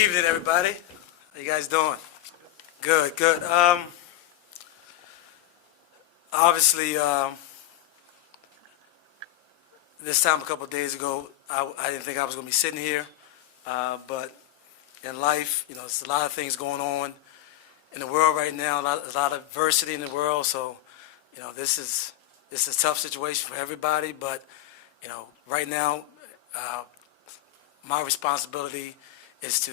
Evening, everybody. How you guys doing? Good, good. Obviously, this time a couple of days ago, I didn't think I was going to be sitting here, but in life, there's a lot of things going on in the world right now. A lot of adversity in the world. So, this is a tough situation for everybody. But, right now, my responsibility is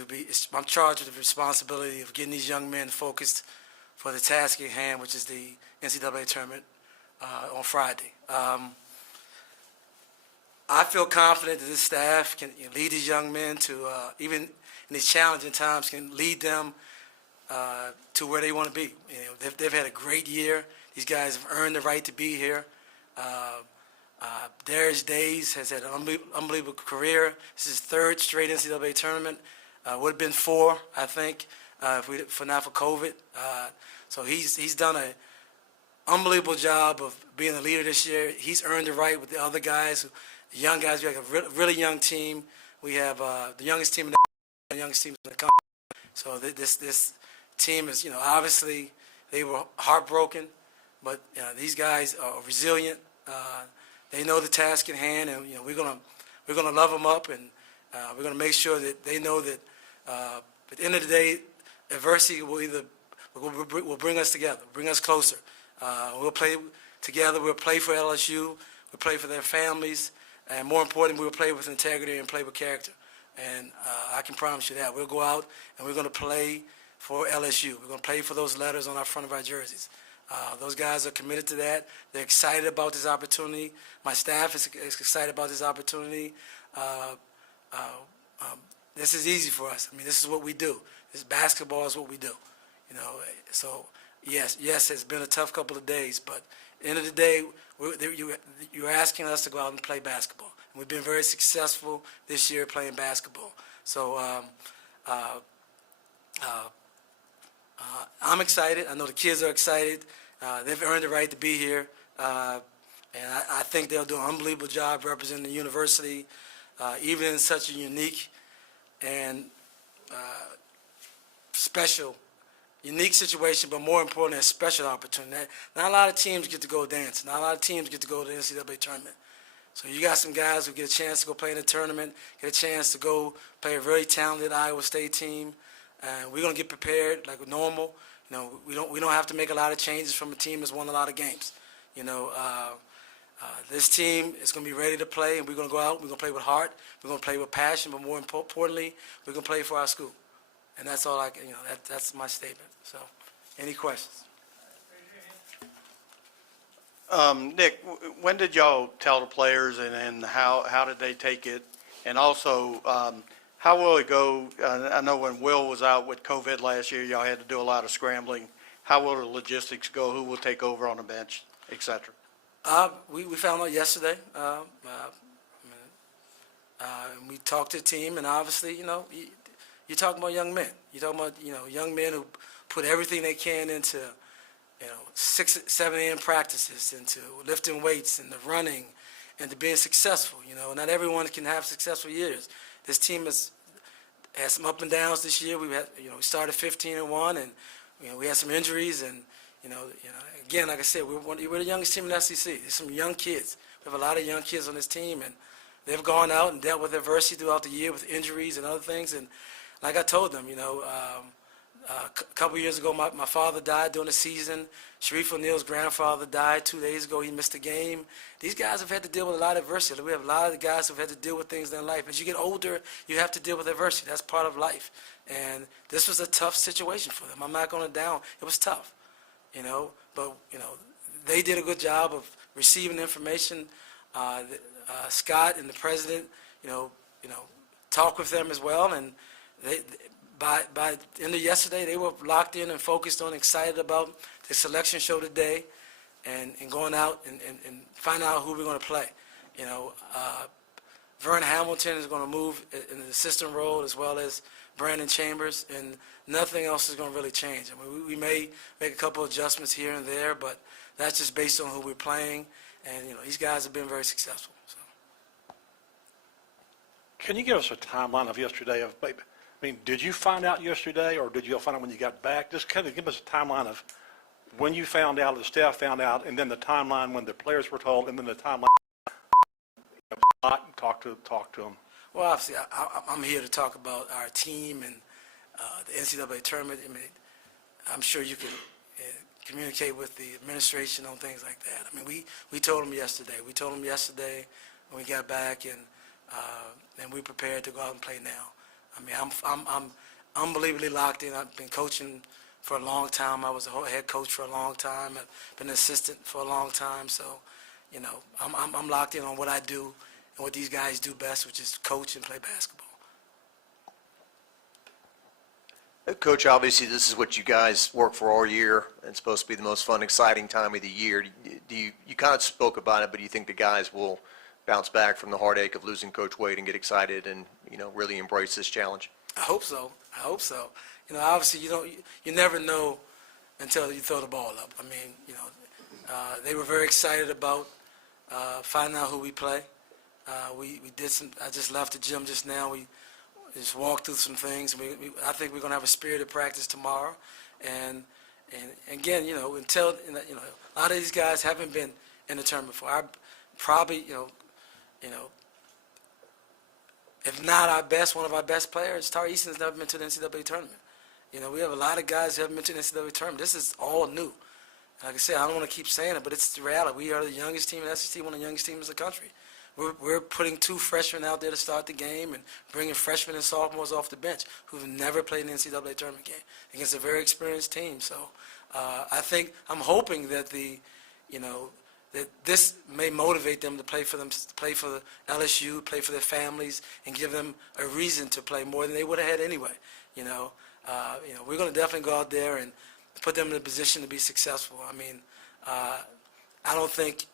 I'm charged with the responsibility of getting these young men focused for the task at hand, which is the NCAA Tournament on Friday. I feel confident that this staff can lead these young men to, even in these challenging times, can lead them to where they want to be. They've had a great year. These guys have earned the right to be here. Darius Days has had an unbelievable career. This is his third straight NCAA tournament. Would have been four, I think, if not for COVID. So he's done an unbelievable job of being a leader this year. He's earned the right with the other guys, the young guys. We have a really young team. We have the youngest team in the youngest teams in the country. So this team is, obviously they were heartbroken, but these guys are resilient. They know the task at hand, and we're gonna love them up, and we're gonna make sure that they know that at the end of the day, adversity will bring us together, bring us closer. We'll play together. We'll play for LSU. We'll play for their families, and more importantly, we'll play with integrity and play with character. And I can promise you that we'll go out and we're going to play for LSU. We're going to play for those letters on our front of our jerseys. Those guys are committed to that. They're excited about this opportunity. My staff is excited about this opportunity. This is easy for us. I mean, this is what we do. This basketball is what we do. So yes, it's been a tough couple of days, but at the end of the day, you're asking us to go out and play basketball. And we've been very successful this year playing basketball. So I'm excited. I know the kids are excited. They've earned the right to be here. And I think they'll do an unbelievable job representing the university, even in such a unique and unique situation, but more importantly, a special opportunity. Not a lot of teams get to go dance. Not a lot of teams get to go to the NCAA tournament. So you got some guys who get a chance to go play in the tournament, get a chance to go play a very talented Iowa State team. And we're gonna get prepared like normal. We don't have to make a lot of changes from a team that's won a lot of games. This team is going to be ready to play, and we're going to go out. We're going to play with heart. We're going to play with passion, but more importantly, we're going to play for our school. And that's all that's my statement. So, any questions? Nick, when did y'all tell the players, and how did they take it? And also, how will it go? I know when Will was out with COVID last year, y'all had to do a lot of scrambling. How will the logistics go? Who will take over on the bench, et cetera? We found out yesterday. We talked to the team, and obviously, you're talking about young men. You're talking about, young men who put everything they can into, 6, 7 a.m. practices, into lifting weights and the running, and to being successful. Not everyone can have successful years. This team has had some up and downs this year. We started 15-1, and we had some injuries, and again, like I said, we're the youngest team in the SEC. There's some young kids. We have a lot of young kids on this team, and they've gone out and dealt with adversity throughout the year with injuries and other things. And like I told them, a couple of years ago, my father died during the season. Sharif O'Neal's grandfather died 2 days ago. He missed a game. These guys have had to deal with a lot of adversity. We have a lot of guys who have had to deal with things in their life. As you get older, you have to deal with adversity. That's part of life. And this was a tough situation for them. I'm not going to down. It was tough, but they did a good job of receiving information. Scott and the president, talked with them as well, and by the end of yesterday, they were locked in and focused on, excited about the selection show today, and going out and find out who we're going to play. Vern Hamilton is going to move in the assistant role, as well as Brandon Chambers, and nothing else is going to really change. I mean, we may make a couple adjustments here and there, but that's just based on who we're playing, and these guys have been very successful. So. Can you give us a timeline of yesterday of I mean, did you find out yesterday, or did you find out when you got back? Just kind of give us a timeline of when you found out, the staff found out, and then the timeline when the players were told, and then the timeline talk to them. Well, obviously, I'm here to talk about our team and the NCAA tournament. I mean, I'm sure you can communicate with the administration on things like that. I mean, we told them yesterday. We told them yesterday when we got back, and we're prepared to go out and play now. I mean, I'm unbelievably locked in. I've been coaching for a long time. I was a head coach for a long time. I've been an assistant for a long time. So, you know, I'm locked in on what I do and what these guys do best, which is coach and play basketball. Coach, obviously this is what you guys work for all year, and it's supposed to be the most fun, exciting time of the year. You kind of spoke about it, but do you think the guys will bounce back from the heartache of losing Coach Wade and get excited and, you know, really embrace this challenge? I hope so. I hope so. You know, obviously you never know until you throw the ball up. I mean, you know, they were very excited about finding out who we play. We did some. I just left the gym just now. We just walked through some things. I think we're going to have a spirited practice tomorrow, and again, you know, until you know, a lot of these guys haven't been in the tournament before. I probably, you know, if not our best, one of our best players, Tari Easton's never been to the NCAA tournament. You know, we have a lot of guys who haven't been to the NCAA tournament. This is all new. Like I said, I don't want to keep saying it, but it's the reality. We are the youngest team in the SEC, one of the youngest teams in the country. We're putting 2 freshmen out there to start the game and bringing freshmen and sophomores off the bench who've never played an NCAA tournament game against a very experienced team. So I'm hoping that that this may motivate them to play for LSU, play for their families, and give them a reason to play more than they would have had anyway. We're going to definitely go out there and put them in a position to be successful. I mean, I don't think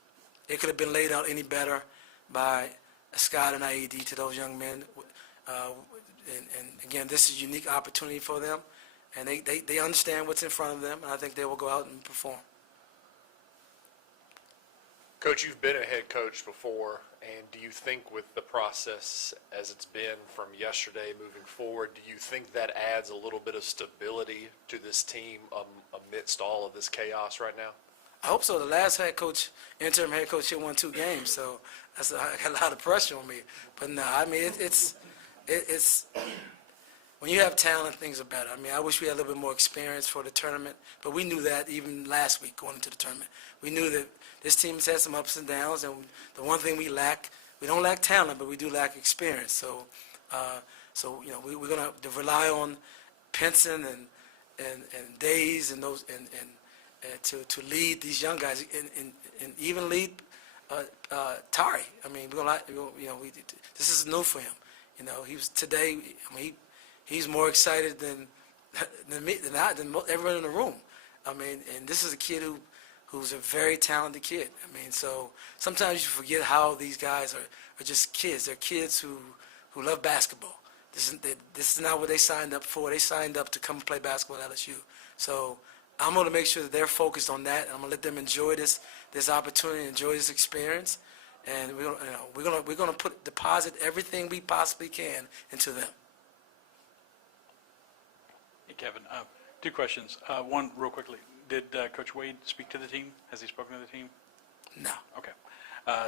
it could have been laid out any better by Scott and IED to those young men. And again, this is a unique opportunity for them, and they understand what's in front of them, and I think they will go out and perform. Coach, you've been a head coach before, and do you think with the process as it's been from yesterday moving forward, do you think that adds a little bit of stability to this team amidst all of this chaos right now? I hope so. The last interim head coach here won 2 games, so I got a lot of pressure on me. But no, I mean, it's when you have talent, things are better. I mean, I wish we had a little bit more experience for the tournament, but we knew that even last week going into the tournament. We knew that this team has had some ups and downs, and the one thing we don't lack talent, but we do lack experience. So, you know, we're going to rely on Pinson and Days and those and to lead these young guys and even lead Tari. I mean, this is new for him. You know, he's more excited than everyone in the room. I mean, and this is a kid who's a very talented kid. I mean, so sometimes you forget how these guys are just kids. They're kids who love basketball. This is not what they signed up for. They signed up to come play basketball at LSU. So I'm going to make sure that they're focused on that, and I'm going to let them enjoy this opportunity, enjoy this experience, and we're going to deposit everything we possibly can into them. Hey, Kevin, 2 questions. One, real quickly, did Coach Wade speak to the team? Has he spoken to the team? No. Okay.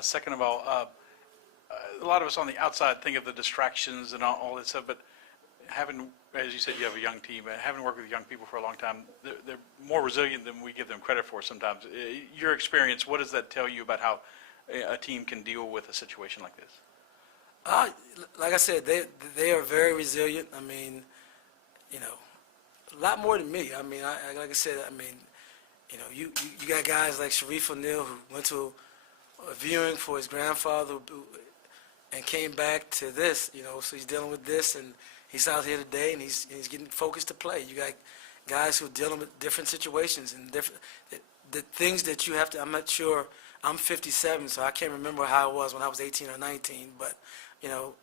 Second of all, a lot of us on the outside think of the distractions and all that stuff, but having, as you said, you have a young team, having worked with young people for a long time, they're more resilient than we give them credit for sometimes. Your experience, what does that tell you about how a team can deal with a situation like this? Like I said, they are very resilient. I mean, you know, a lot more than me. I mean, like I said, I mean, you know, you got guys like Sharif O'Neal who went to a viewing for his grandfather and came back to this, you know, so he's dealing with this, and he's out here today, and he's getting focused to play. You got guys who are dealing with different situations and the things that you have to. I'm not sure. I'm 57, so I can't remember how it was when I was 18 or 19. But you know,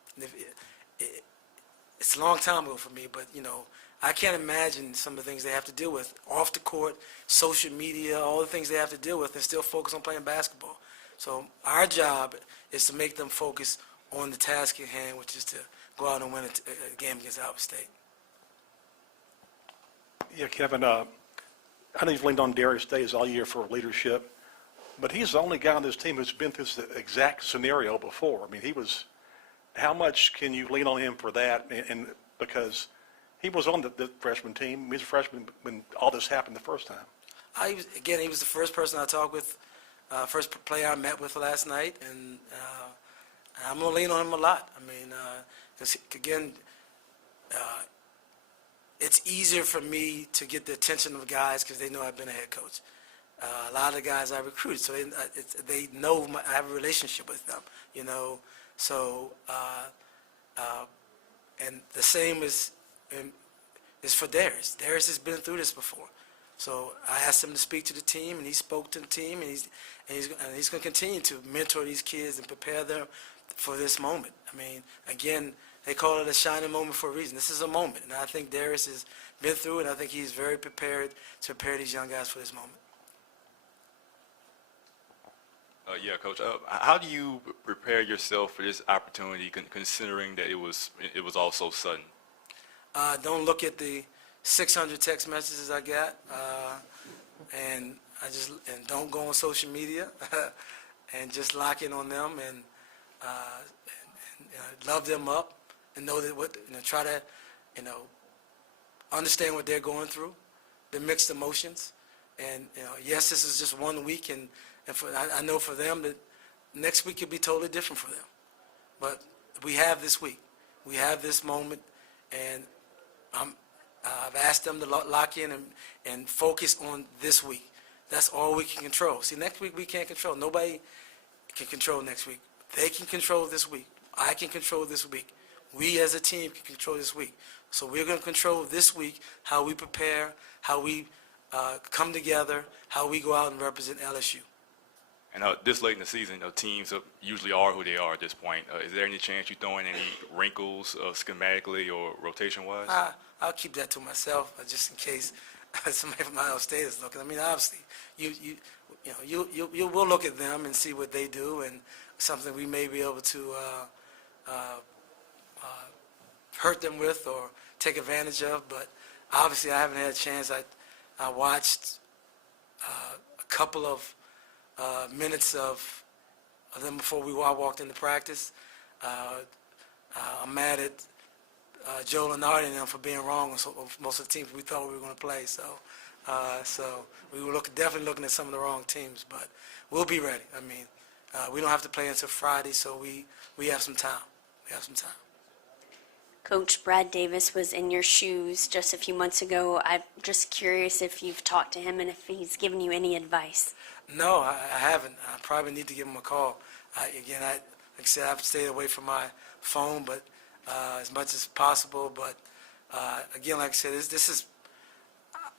it's a long time ago for me. But you know, I can't imagine some of the things they have to deal with off the court, social media, all the things they have to deal with, and still focus on playing basketball. So our job is to make them focus on the task at hand, which is to go out and win a game against Iowa State. Yeah, Kevin, I know you've leaned on Darius Days all year for leadership, but he's the only guy on this team who's been through this exact scenario before. I mean, how much can you lean on him for that? And because he was on the freshman team, he was a freshman when all this happened the first time. He was the first person I talked with, first player I met with last night, and I'm going to lean on him a lot. I mean, because, again, it's easier for me to get the attention of guys because they know I've been a head coach. A lot of the guys I recruited, so they know I have a relationship with them, you know. So, and the same is for Darius. Darius has been through this before. So I asked him to speak to the team, and he spoke to the team, and he's going to continue to mentor these kids and prepare them for this moment. I mean, again, they call it a shining moment for a reason. This is a moment, and I think Darius has been through it, and I think he's very prepared to prepare these young guys for this moment. Yeah, Coach. How do you prepare yourself for this opportunity, considering that it was all so sudden? Don't look at the 600 text messages I got, and don't go on social media, and just lock in on them and love them up, and know that try to understand what they're going through, the mixed emotions, and yes, this is just 1 week, and I know for them that next week could be totally different for them, but we have this week, we have this moment, and I've asked them to lock in and focus on this week. That's all we can control. See, next week we can't control. Nobody can control next week. They can control this week. I can control this week. We as a team can control this week. So we're going to control this week, how we prepare, how we come together, how we go out and represent LSU. And this late in the season, teams usually are who they are at this point. Is there any chance you throw in any wrinkles schematically or rotation-wise? I'll keep that to myself, just in case somebody from Iowa State is looking. I mean, obviously, we'll look at them and see what they do, and something we may be able to hurt them with or take advantage of. But obviously, I haven't had a chance. I watched a couple of minutes of them before I walked into practice. I'm mad at Joe Lenardi and them for being wrong on most of the teams we thought we were going to play. So we were definitely looking at some of the wrong teams, but we'll be ready. I mean, we don't have to play until Friday, so we have some time. We have some time. Coach, Brad Davis was in your shoes just a few months ago. I'm just curious if you've talked to him and if he's given you any advice. No, I haven't. I probably need to give him a call. Like I said, I've stayed away from my phone, but as much as possible. But again, like I said,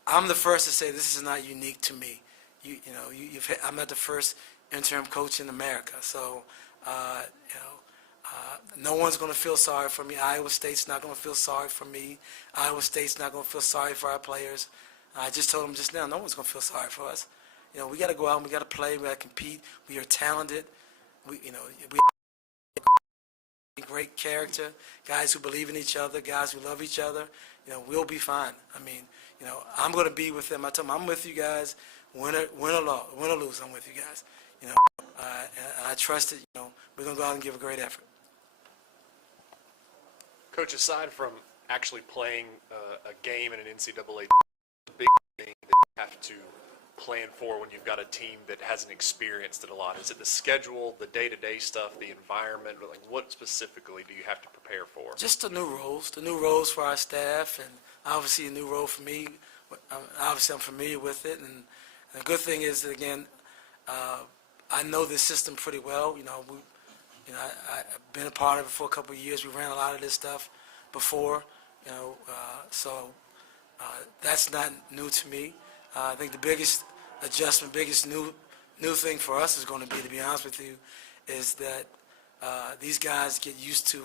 I'm the first to say this is not unique to me. I'm not the first interim coach in America, so no one's going to feel sorry for me. Iowa State's not going to feel sorry for me. Iowa State's not going to feel sorry for our players. I just told them just now, no one's going to feel sorry for us. We got to go out and we got to play. We got to compete. We are talented. We great character, guys who believe in each other, guys who love each other. We'll be fine. I mean, I'm going to be with them. I tell them I'm with you guys, win or lose. I'm with you guys. And I trust that. We're going to go out and give a great effort. Coach, aside from actually playing a game in an NCAA, the big thing that you have to plan for when you've got a team that hasn't experienced it a lot? Is it the schedule, the day-to-day stuff, the environment? Like, what specifically do you have to prepare for? Just the new roles for our staff, and obviously a new role for me. Obviously, I'm familiar with it, and the good thing is that, again, I know this system pretty well. I've been a part of it for a couple of years. We ran a lot of this stuff before, so that's not new to me. I think the biggest adjustment, biggest new thing for us is going to be honest with you, is that these guys get used to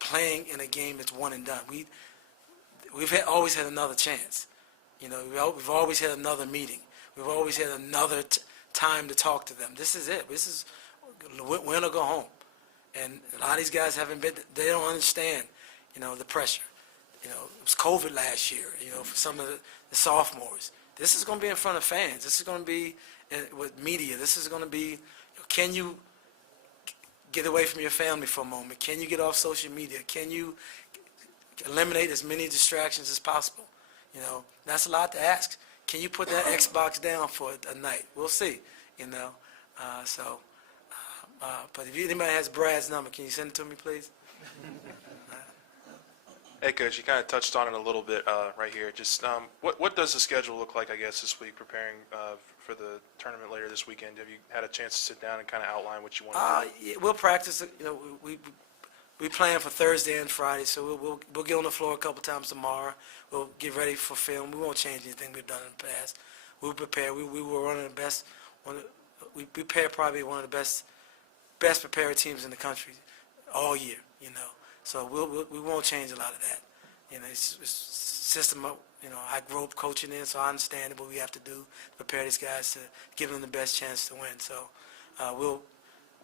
playing in a game that's one and done. We've always had another chance. We've always had another meeting. We've always had another time to talk to them. This is it. This is win or go home. And a lot of these guys they don't understand, the pressure. It was COVID last year, for some of the sophomores. This is going to be in front of fans. This is going to be with media. This is going to be, can you get away from your family for a moment? Can you get off social media? Can you eliminate as many distractions as possible? That's a lot to ask. Can you put that Xbox down for a night? We'll see, but if anybody has Brad's number, can you send it to me, please? Hey, Coach, you kind of touched on it a little bit right here. Just what does the schedule look like, I guess, this week preparing for the tournament later this weekend? Have you had a chance to sit down and kind of outline what you want to do? Yeah, we'll practice. We plan for Thursday and Friday, so we'll get on the floor a couple times tomorrow. We'll get ready for film. We won't change anything we've done in the past. We'll prepare. We were one of the best. We prepared probably one of the best prepared teams in the country all year. So we won't change a lot of that. It's system. I grew up coaching in, so I understand what we have to do to prepare these guys to give them the best chance to win. So we'll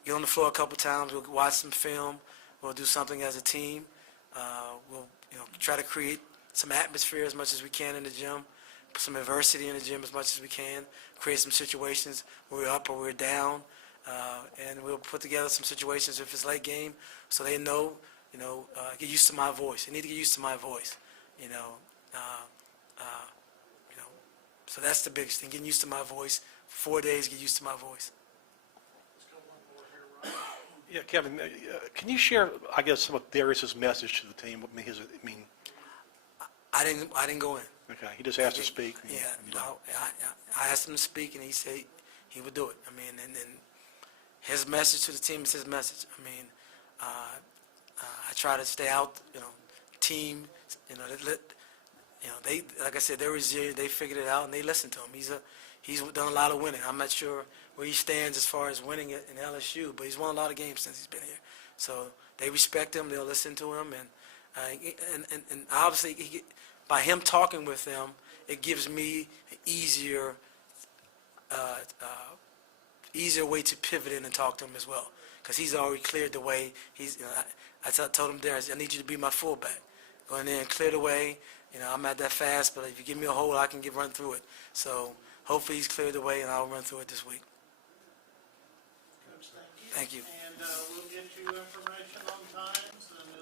get on the floor a couple times. We'll watch some film. We'll do something as a team. We'll try to create some atmosphere as much as we can in the gym, put some adversity in the gym as much as we can, create some situations where we're up or we're down, and we'll put together some situations if it's late game so they know, get used to my voice. They need to get used to my voice, So that's the biggest thing, getting used to my voice. 4 days, get used to my voice. Yeah, Kevin, can you share, I guess, some of Darius's message to the team? I didn't go in. Okay, he just asked to speak. Yeah, I asked him to speak, and he said he would do it. And his message to the team is his message. I try to stay out, team, they, like I said, they're resilient. They figured it out, and they listened to him. He's done a lot of winning. I'm not sure where he stands as far as winning it in LSU, but he's won a lot of games since he's been here. So they respect him. They'll listen to him, and obviously, by him talking with them, it gives me an easier way to pivot in and talk to him as well, because he's already cleared the way. I told him there, I need you to be my fullback. Go in there and clear the way. I'm not that fast, but if you give me a hole, I can run through it. So hopefully he's cleared the way, and I'll run through it this week. Coach, Thank you. And we'll get you information on times, and as